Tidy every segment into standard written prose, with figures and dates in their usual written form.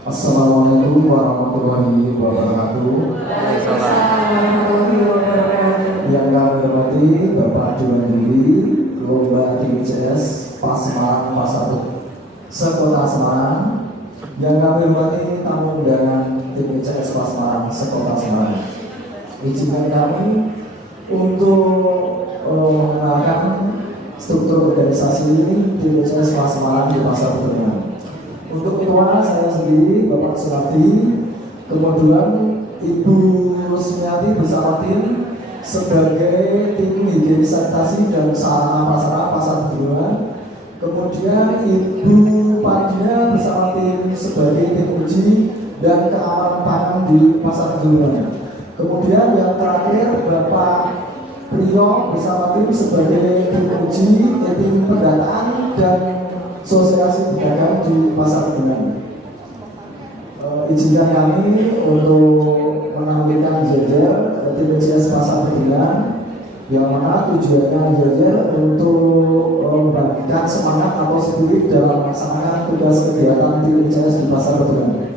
Assalamualaikum warahmatullahi wabarakatuh. Yang kami hormati Bapak Dewan Diri Lomba DWCS PAS Semarang Fase 1 Sekota Semarang. Yang kami hormati tamu undangan DWCS PAS Semarang Sekota Semarang. Izinkan kami untuk mengenalkan struktur organisasi DWCS PAS Semarang di masa berikutnya. Untuk ketua saya sendiri Bapak Surati, kemudian Ibu Rusmiati bersama tim sebagai tim higienis sanitasi dan sarana prasarana pasar Bedungan. Kemudian Ibu Padina bersama tim sebagai tim uji dan keamanan pangan di pasar Bedungan. Kemudian yang terakhir Bapak Priyo bersama tim sebagai tim uji, tim pendataan dan sosialisasi pedagang di pasar Bedungan. Izinkan kami untuk menampilkan jajar DWCS pasar Bedungan, yang mana tujuannya jajar untuk membagikan semangat atau spirit dalam melaksanakan tugas kegiatan DWCS di pasar Bedungan.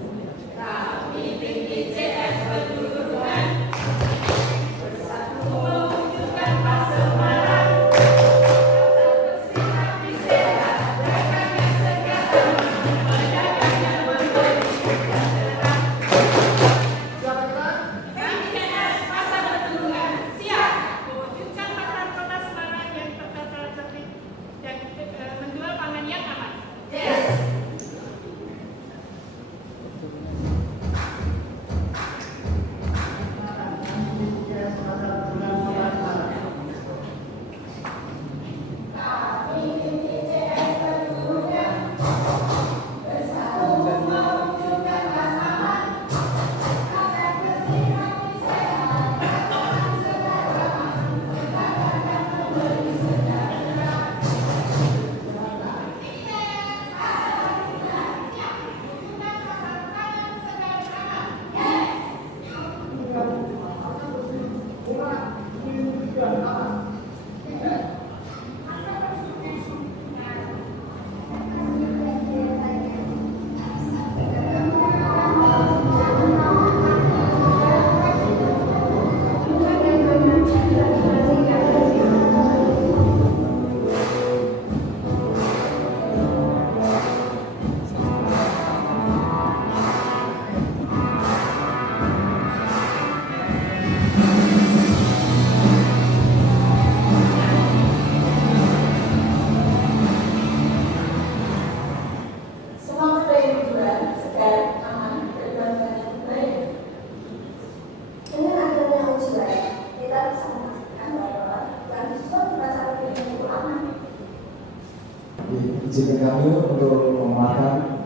Izinkan kami untuk memakan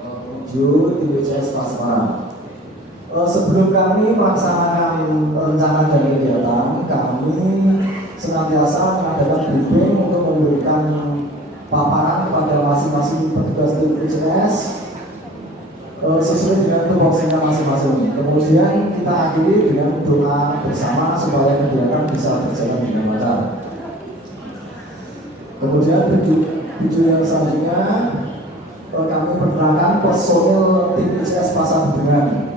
menuju DWCS PAS Semarang. Sebelum kami melaksanakan rencana dan kegiatan, kami senantiasa mengadakan briefing untuk memberikan paparan kepada masing-masing petugas DWCS sesuai dengan tupoksinya masing-masing. Kemudian kita akhiri dengan doa bersama supaya kegiatan bisa berjalan dengan lancar. Kemudian video yang selanjutnya kami perkenalkan personil DWCS Pasar Bedungan.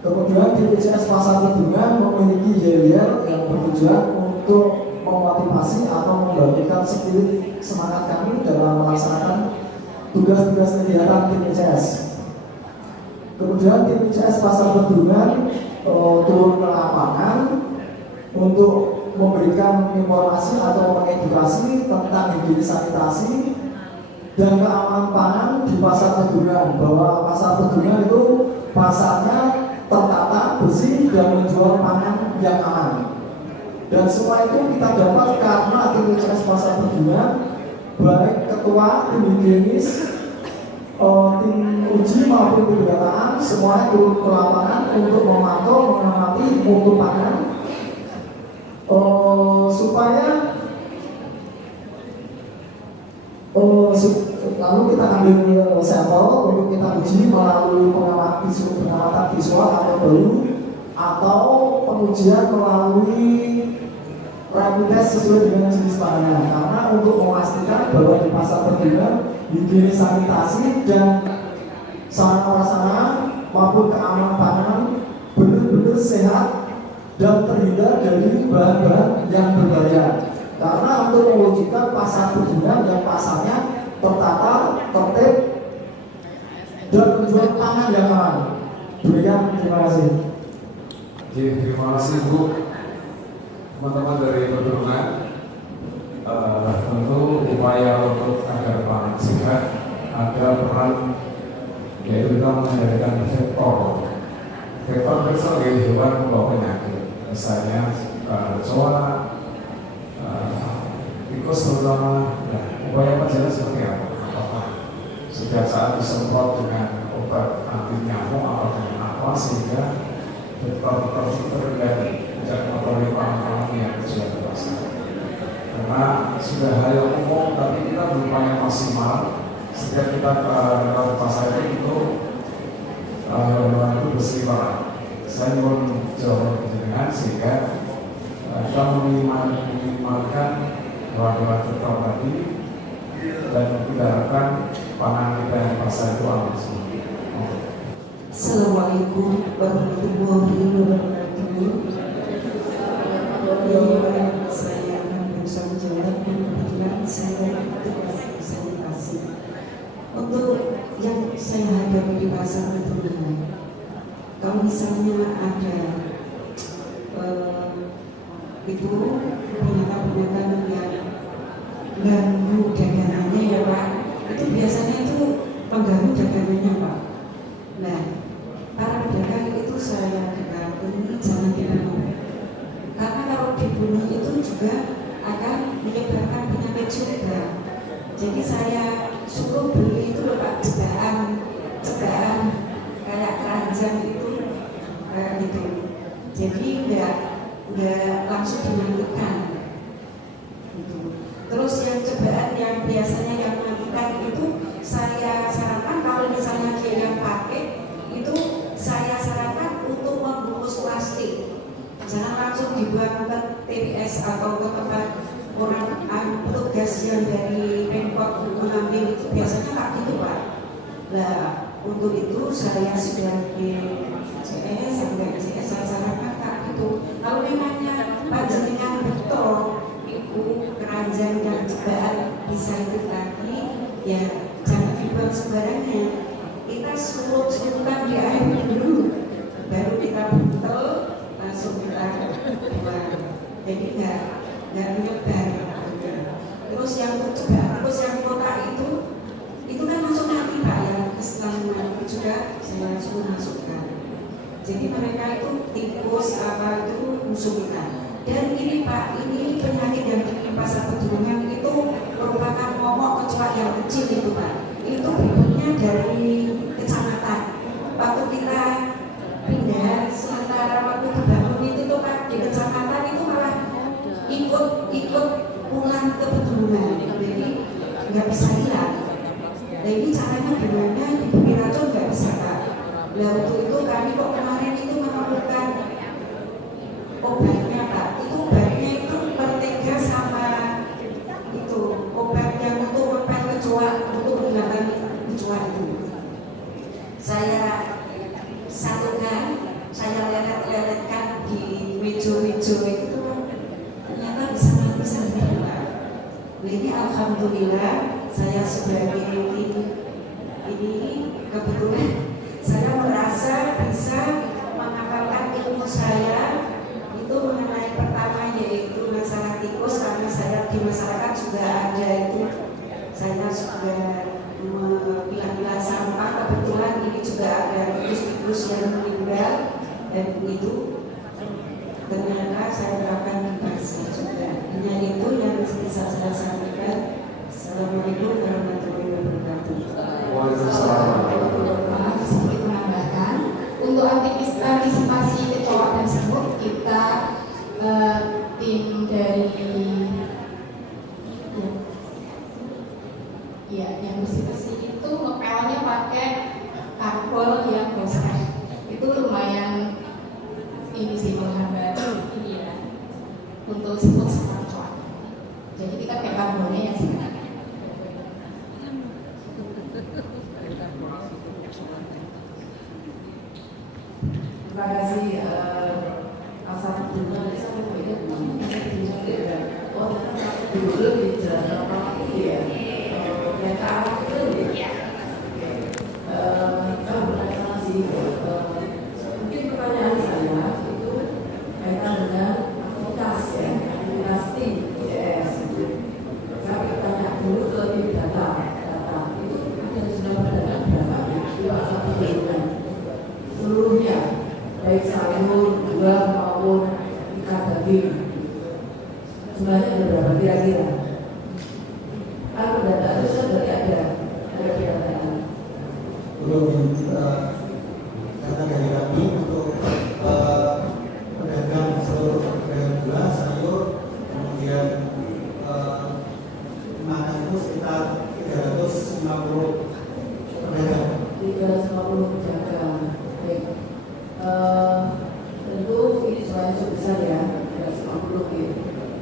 Kemudian DWCS Pasar Bedungan memiliki yel-yel yang bertujuan untuk memotivasi atau membangkitkan spirit semangat kami dalam melaksanakan tugas-tugas kegiatan DWCS. Kemudian DWCS Pasar Bedungan turun ke lapangan untuk memberikan informasi atau mengedukasi tentang higienis sanitasi dan keamanan pangan di pasar Bedungan, bahwa pasar Bedungan itu pasarnya tertata, bersih, dan menjual pangan yang aman. Dan semua itu kita dapat karena DWCS pasar Bedungan, baik ketua, tim higienis, tim uji maupun tim pendataan, semuanya turun ke lapangan untuk memantau, mengamati mutu pangan, supaya lalu kita ambil sampel untuk kita uji melalui pengamatan visual atau baru, atau pengujian melalui rapid test sesuai dengan jenis pangan. Karena untuk memastikan bahwa di pasar Bedungan higienis sanitasi dan sarana prasarana maupun keamanan pangan benar-benar sehat dan terhindar dari bahan-bahan yang berbahaya. Karena untuk mewujudkan pasar perkebunan yang pasarnya tertata, tertib, dan menjual pangan yang aman. Demikian, terima kasih. Oke, terima kasih Bu. Teman-teman dari perkebunan, tentu upaya untuk agar pangan sehat ada peran, yaitu kita mengendalikan vektor berbagai hewan membawa penyakit, misalnya kecoa, tikus terutama. Nah, upaya pencegahan seperti apa? Apakah setiap saat disemprot dengan obat anti nyamuk atau dengan apa sehingga vektor itu terkendali tidak mengotori pangan yang sudah terpasang? Karena sudah hal yang umum, tapi kita berupaya maksimal. Setiap kita ke pasar itu hewan itu berseliweran. Saya ingin jauh dengan sehingga kita meminimalkan hewan-hewan vektor tadi dan kita harapkan pangan kita yang pasar itu aman semua. Assalamualaikum warahmatullahi wabarakatuh. Saya akan berusaha menjawab, kebetulan saya tugas sanitasi. Untuk yang saya hadapi di pasar perkebunan, kalau misalnya ada itu binatang-binatang yang ganggu dagangannya ya Pak, itu biasanya itu pengganggu dagangannya Pak. Nah, para pedagang itu saya katakan ini jangan dibunuh, karena kalau dibunuh itu juga akan menyebabkan penyakit juga. Jadi saya suruh beli itu Pak, cedaan kayak keranjang itu kayak gitu. Jadi nggak langsung dimatikan gitu. Terus yang cobaan yang biasanya yang mematikan itu saya sarankan kalau misalnya dia yang pakai itu saya sarankan untuk membungkus plastik, jangan langsung dibuang ke TPS atau ke tempat orang petugas yang dari Pemkot mengambil itu biasanya nggak gitu Pak. Nah untuk itu saya sudah di CS sampai CS saya sarankan Kak gitu. Kalau memangnya panjenengan betul itu keranjang dan cobaan bisa hidup lagi, ya jangan dibuang sembarangan. Kita surutkan di air dulu, baru kita buntel, langsung kita buang. Jadi nggak menyebar. Terus yang cobaan, terus yang kotak itu kan masuk nanti Pak, yang keselamatan itu juga saya suruh masukkan. Jadi mereka itu tikus apa itu musuh kita. Dan ini Pak, ini penyakit yang di pasar pegunungan itu merupakan momok kecoa yang kecil itu Pak. Itu berikutnya dari kecamatan. Waktu kita pindah, sementara waktu dibangun itu tuh Pak, di kecamatan itu malah ikut pulang ke pegunungan. Jadi nggak bisa hilang. Nah ini caranya gimana? Diberi racun nggak bisa Pak. Nah untuk itu kami kok kemarin itu menemukan obatnya Pak. Itu obatnya itu Pertega sama itu obat yang untuk obat kecoa, untuk menghilangkan kecoa itu. Saya satukan, saya leret-leretkan di meja-meja itu ternyata bisa mati sendiri Pak. Ini alhamdulillah saya sebagai ini kebetulan saya merasa bisa mengamalkan ilmu saya itu mengenai pertama yaitu masalah tikus, karena saya di masyarakat juga ada itu, saya juga memilah-milah sampah, kebetulan ini juga ada tikus-tikus yang meninggal dan itu ternyata saya terapkan di pasar juga. Hanya itu yang bisa saya sampaikan. Assalamualaikum warahmatullahi wabarakatuh. Sedikit menambahkan, untuk antisipasi kecoa dan semut kita tim dari yang bersih-bersih itu ngepelnya pakai karbol yang gosong. Itu lumayan ini sih menghambat ini ya untuk semut sama kecoa. Jadi kita pakai karbonnya yang sehat. Terima kasih Asal Dunia saya mau ini bisa oh ternyata dulu di jalan apa lagi ya kereta itu ya kalau bukan salah sih mungkin pertanyaan saya itu kaitan dengan aktivitas ya aktivitas tim ICS gitu. Saya bertanya dulu ke tim data itu ada sudah berapa itu asal tujuan seluruhnya baik sayur, buah maupun ikan daging jumlahnya ada berapa kira-kira? Kalau data itu berarti ada pendataan. Belum data dari kami untuk pedagang seluruh pedagang gula, sayur, kemudian makan itu sekitar 350 pedagang. 350 pedagang. Baik. Tentu ini jumlahnya cukup besar ya, 350 gitu.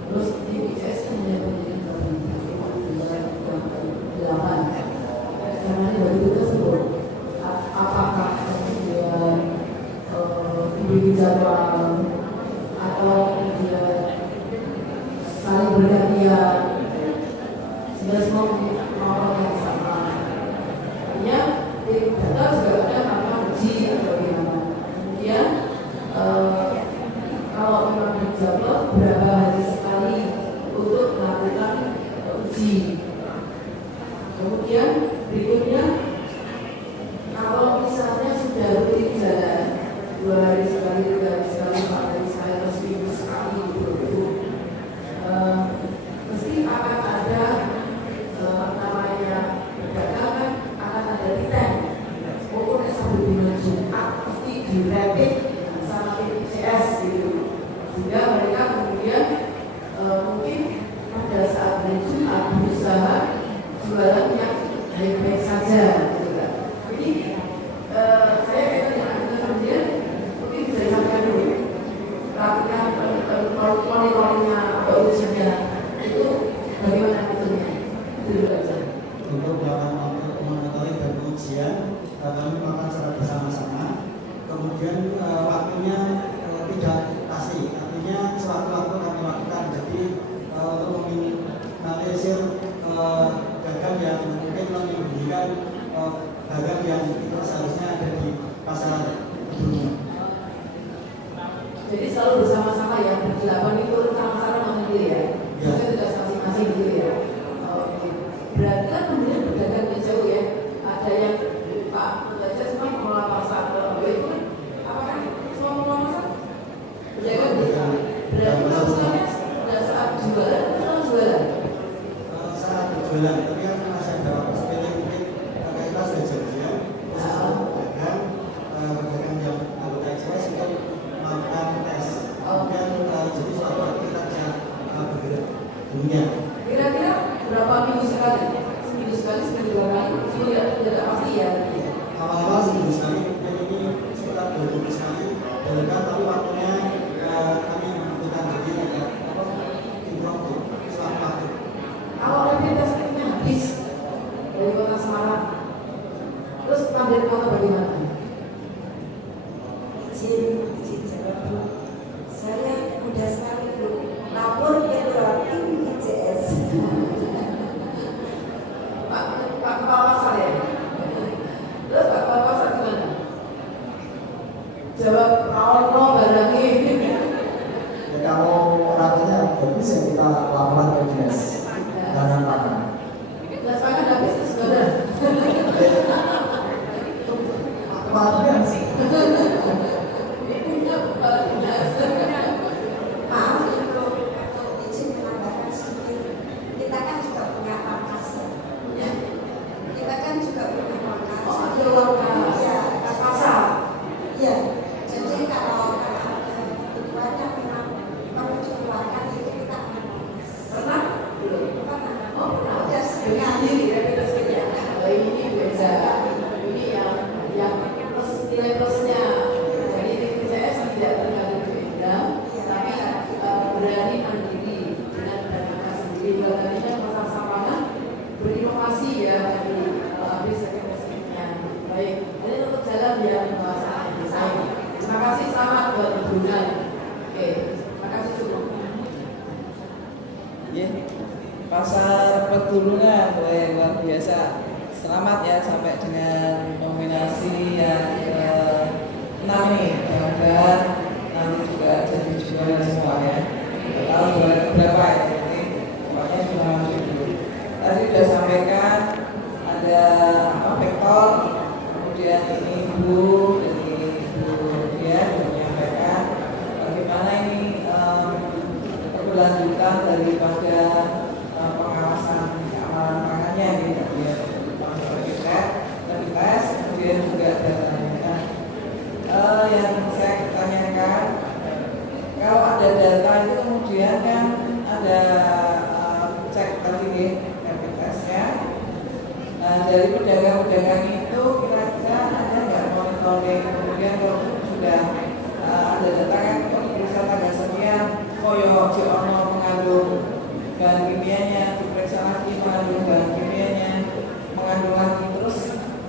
Terus di ICS kan hanya pendidikan delapan. Karena dari itu tersebut, apakah kemudian diberi jadwal atau kemudian saling bergantian sehingga semua mau yang sama. Artinya di data juga ada karena uji atau bagaimana. Kemudian kalau memang dijadwal berapa hari sekali untuk melakukan uji. Kemudian berikutnya kalau misalnya sudah rutin jalan 2 hari sekali, 3 hari sekali, 4 hari sekali, atau seminggu sekali gitu, mesti akan ada namanya perdagangan akan ada return. Pokoknya sampai bulan Jumat pasti direpit sama ICS gitu. Sehingga mereka kemudian mungkin pada saat hari Jumat berusaha jualan yang baik-baik saja gitu kan. Jadi saya kira kemudian mungkin bisa disampaikan dulu lakukan monitoringnya atau ujiannya itu bagaimana betulnya itu dulu aja. Untuk melakukan monitoring dan ujian kami melakukan secara bersama-sama. Kemudian waktunya tidak pasti, artinya sewaktu-waktu kami lakukan. Jadi untuk meminimalisir dagang yang mungkin menyembunyikan dagang yang itu seharusnya ada di pasar dunia. Jadi selalu bersama-sama ya, berdelapan itu sama-sama mengendiri ya. Saya tugas masing-masing gitu ya. Oke. Berarti kan kemudian berdagang di jauh ya. Ada yang Pak belajar semua mengelola pasar. Kalau itu kan apakah semua mengelola pasar? Berdagang di jauh. Berarti maksudnya pada saat jualan atau jualan? Saat berjualan, tapi kan masih ada waktu sepele mungkin kita sudah janjian pedagang yang anggota ICS untuk melakukan tes. Kemudian jadi suatu waktu kita bisa bergerak dunia. Kira-kira berapa minggu sekali? Seminggu sekali, seminggu 2 kali? Tidak pasti ya. Awal-awal seminggu sekali, kemudian ini sekitar 2 minggu sekali bergerak, tapi waktunya kami membutuhkan jadi impromptu suatu waktu. Kalau rapid test kitnya habis dari kota Semarang, terus pandai kota bagaimana? Izin jawab Bu. Saya mudah sekali Bu. Lapor ke tim ICS. Pak Kepala Pasar ya? Terus Pak Kepala Pasar gimana? Jawab no barang ini. Ya, kalau ratanya bagus ya kita laporan ke dinas bahan pangan. Belas pangan habis terus gimana? Kematian sih. Maaf untuk izin menambahkan sedikit. Kita kan juga punya markas ya. Kita kan juga punya markas. Oh, ada warna ya, kas pasar. iya. Jadi kalau tujuannya memang mengeluarkan itu kita Pernah? Belum. pernah. Oh, pernah. Ya, Sendiri rapid test kitnya. Ini beda. Ini yang mesti selamat ya sampai dengan nominasi yang ke-6 ini. Mudah-mudahan nanti juga jadi juara semua ya. Tidak tahu juara berapa ya, jadi pokoknya cuma maju dulu. Tadi sudah sampaikan ada vektor, kemudian ini Ibu dia menyampaikan bagaimana ini keberlanjutan daripada pengawasan keamanan pangannya gitu ya. Lebih tes, kemudian juga data. Yang saya tanyakan, kalau ada data itu kemudian kan ada cek tadi nih rapid testnya. Dari pedagang-pedagang itu kira-kira ada nggak monitoring, kemudian kalau sudah ada data kan periksa tanggal sekian, koyo Jono mengandung bahan kimianya, diperiksa lagi mengandung bahan kimianya, mengandung lagi terus.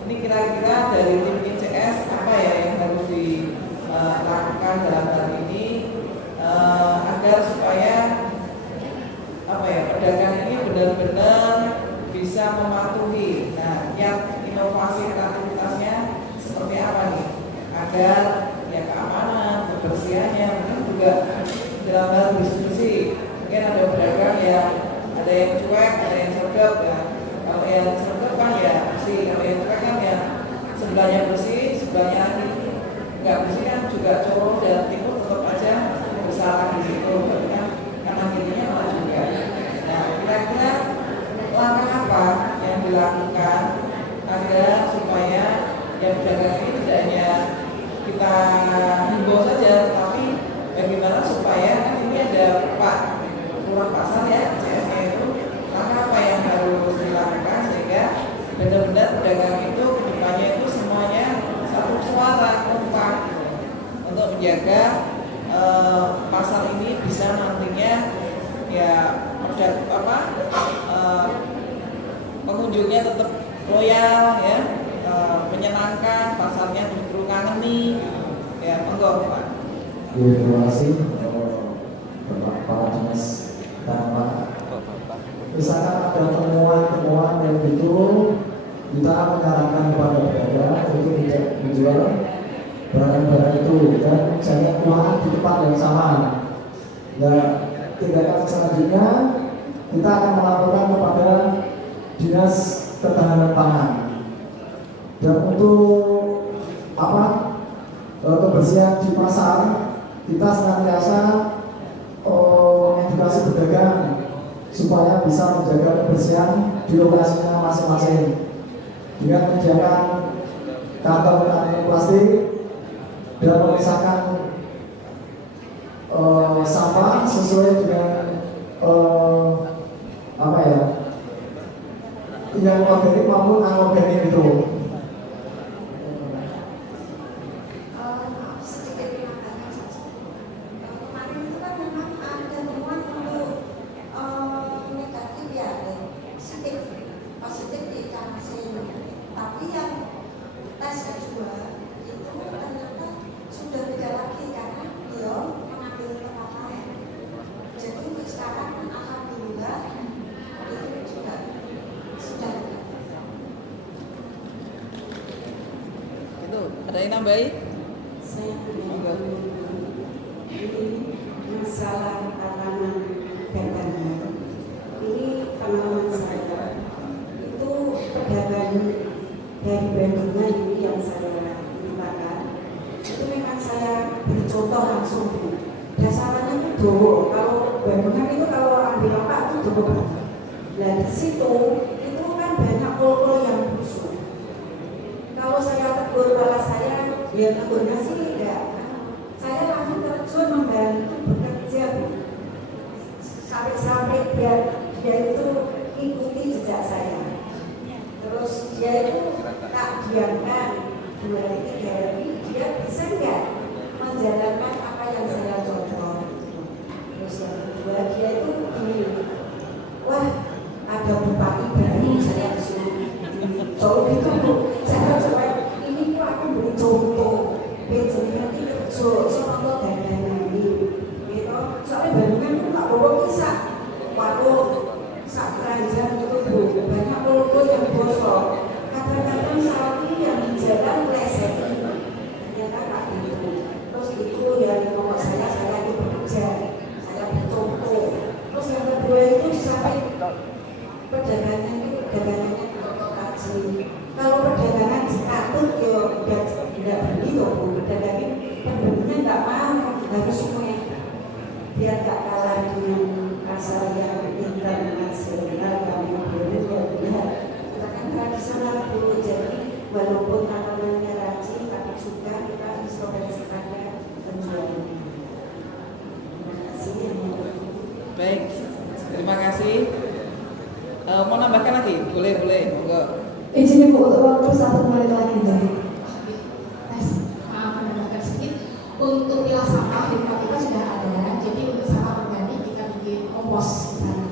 Ini kira-kira dari tim ICS apa ya yang harus dilakukan dalam hal ini agar supaya pedagang ini benar-benar bisa mematuhi. Nah, yang inovasi aktivitasnya seperti apa nih? Agar ya keamanan, kebersihannya, mungkin juga dalam hal distribusi. Mungkin ada pedagang yang ada yang cuek, ada yang sergap ya. Kalau yang sergap kan ya bersih, kalau yang cuek kan ya sebelahnya bersih, sebelahnya lagi nggak bersih kan juga cowok dan timur tetap aja bersalahan di situ, kan karena dirinya malah juga. Nah, kira-kira langkah apa yang dilakukan agar supaya yang pedagang ini tidak hanya kita himbau saja, tapi bagaimana supaya kan ini ada Pak Lurah Pasar ya, CS-nya itu langkah apa yang harus dilakukan sehingga benar-benar pedagang itu kedepannya itu semuanya satu suara kompak untuk menjaga pasar ini bisa nantinya ya pengunjungnya tetap loyal ya, menyenangkan, pasarnya justru ngangeni ya. Monggo Pak. Terima kasih Bapak Kepala Dinas dan Pak. Misalkan ada temuan yang itu, kita menyarankan kepada pedagang untuk tidak menjual barang-barang itu dan jangan keuangan di tempat yang sama. Dan tindakan selanjutnya kita akan melaporkan kepada Dinas Ketahanan Pangan. Dan untuk kebersihan di pasar, kita senantiasa edukasi pedagang supaya bisa menjaga kebersihan di lokasinya masing-masing dengan menyediakan kantong plastik dan memisahkan sampah sesuai dengan yang organik maupun anorganik itu. Sedikit menambahkan saja. Kemarin itu kan memang ada temuan untuk negatif ya, positif di vaksin. Tapi yang tes kedua itu ternyata sudah beda lagi karena beliau mengambil tempat lain. Jadi untuk sekarang alhamdulillah itu juga sudah. Itu ada yang nambahin? Saya punya ini masalah tatanan dagangan. Ini pengalaman saya. Itu pedagang dari Bandungan ini yang saya terlibatkan. Itu memang saya beri contoh langsung. Dasarannya itu dowo. Kalau Bandungan itu kalau ambil apa itu dowo banget. Nah di situ itu kan banyak kol-kol yang busuk. Kalau saya tegur kepala saya, dia tegurnya sih enggak. Saya langsung terjun membantu bekerja, Bu. Sampai dia itu ikuti jejak saya. Terus dia itu tak diamkan 2 hari 3 hari, dia bisa enggak menjalankan apa yang saya contoh. Terus yang kedua dia itu gini, wah ada bupati baru saya disuruh jauh gitu Bu. Saya coba ini kok aku beri contoh bensinnya ini kerja contoh dagangan ini gitu. Soalnya Bandungan itu tak bawa kisah warung sak keranjang itu Bu, banyak logo yang bosok walaupun tanamannya rajin tapi juga kita introspeksi pada penjualannya. Terima kasih yang mulia. Baik, terima kasih. Mau nambahkan lagi? Boleh, monggo. Izin Ibu untuk waktu 1 menit lagi dari. Maaf menambahkan sedikit. Untuk pilah sampah di tempat kita sudah ada. Jadi untuk sampah organik kita bikin kompos di sana.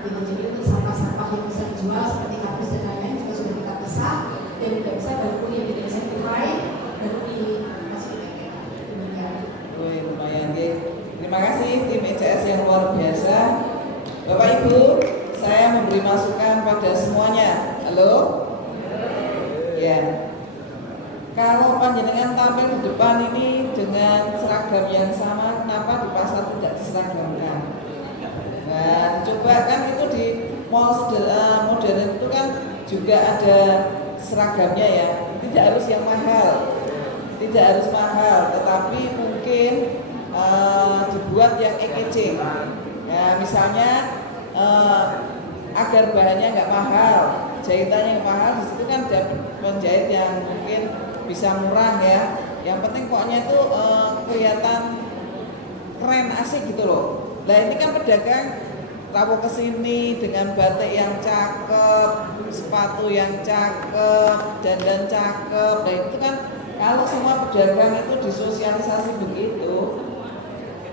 Gitu. Jadi untuk sampah-sampah yang bisa dijual seperti kardus dan lain-lain juga sudah kita pisah dan tidak bisa baru yang tidak bisa dipakai baru dikasih demikian. Wih, lumayan deh. Terima kasih tim ECS yang luar biasa. Bapak Ibu, saya memberi masukan pada semuanya. Halo? Ya. Kalau panjenengan tampil di depan ini dengan seragam yang sama, kenapa di pasar tidak diseragamkan? Nah, coba kan itu di mall modern itu kan juga ada seragamnya ya. Tidak harus yang mahal, tetapi mungkin dibuat yang EKC. Ya, misalnya agar bahannya nggak mahal, jahitannya yang mahal, di situ kan ada penjahit yang mungkin bisa murah ya. Yang penting pokoknya itu kelihatan keren, asik gitu loh. Nah ini kan pedagang rawuh kesini dengan batik yang cakep, sepatu yang cakep, dandan cakep. Nah itu kan kalau semua pedagang itu disosialisasi begitu,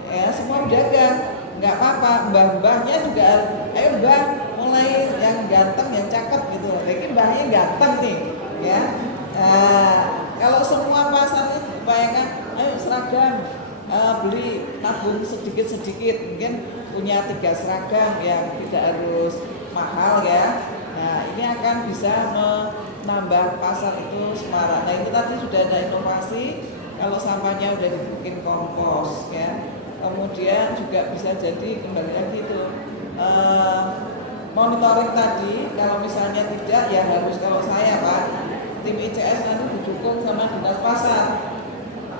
ya semua pedagang nggak apa-apa, mbah-mbahnya juga, ayo mbah mulai yang ganteng, yang cakep gitu. Ini mbahnya ganteng nih, ya. Nah, kalau semua pasar itu diupayakan, ayo seragam, beli tabung sedikit-sedikit, mungkin punya 3 seragam yang tidak harus mahal ya. Nah ini akan bisa menambah pasar itu semarak. Nah itu tadi sudah ada inovasi, kalau sampahnya udah dibikin kompos ya. Kemudian juga bisa jadi kembali lagi itu monitoring tadi, kalau misalnya tidak ya harus, kalau saya Pak, tim ICS nanti didukung sama dinas pasar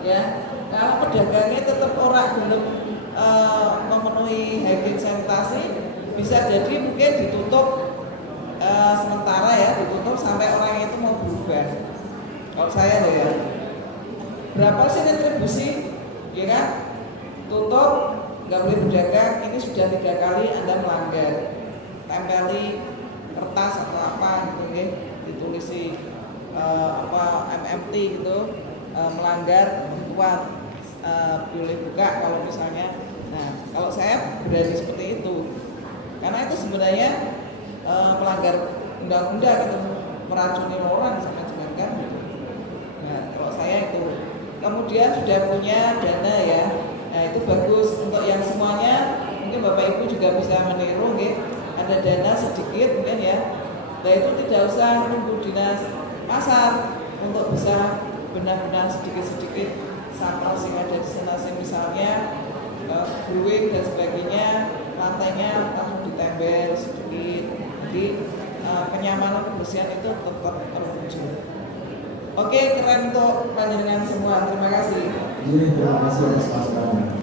ya. Kalau pedagangnya tetap orang belum memenuhi hygiene sanitasi, bisa jadi mungkin ditutup sementara ya, ditutup sampai orang itu mau berubah. Kalau saya loh ya, berapa sih retribusi, ya kan? Tutup, nggak boleh berdagang, ini sudah 3 kali Anda melanggar. Tempeli kertas atau apa gitu ya, ditulisi MMT gitu, melanggar kuat, boleh buka kalau misalnya. Nah kalau saya berani seperti itu, karena itu sebenarnya melanggar undang-undang gitu, meracuni orang sama kan. Nah kalau saya itu, kemudian sudah punya dana ya. Nah itu bagus untuk yang semuanya, mungkin Bapak Ibu juga bisa meniru gitu. Ada dana sedikit mungkin ya. Nah itu tidak usah nunggu dinas pasar untuk bisa benar-benar sedikit-sedikit sampah yang ada di sana, misalnya brewing dan sebagainya, lantainya langsung ditempel sedikit. Jadi kenyamanan kebersihan itu tetap terwujud. Oke, keren untuk panjenengan semua. Terima kasih. Terima kasih atas masukannya.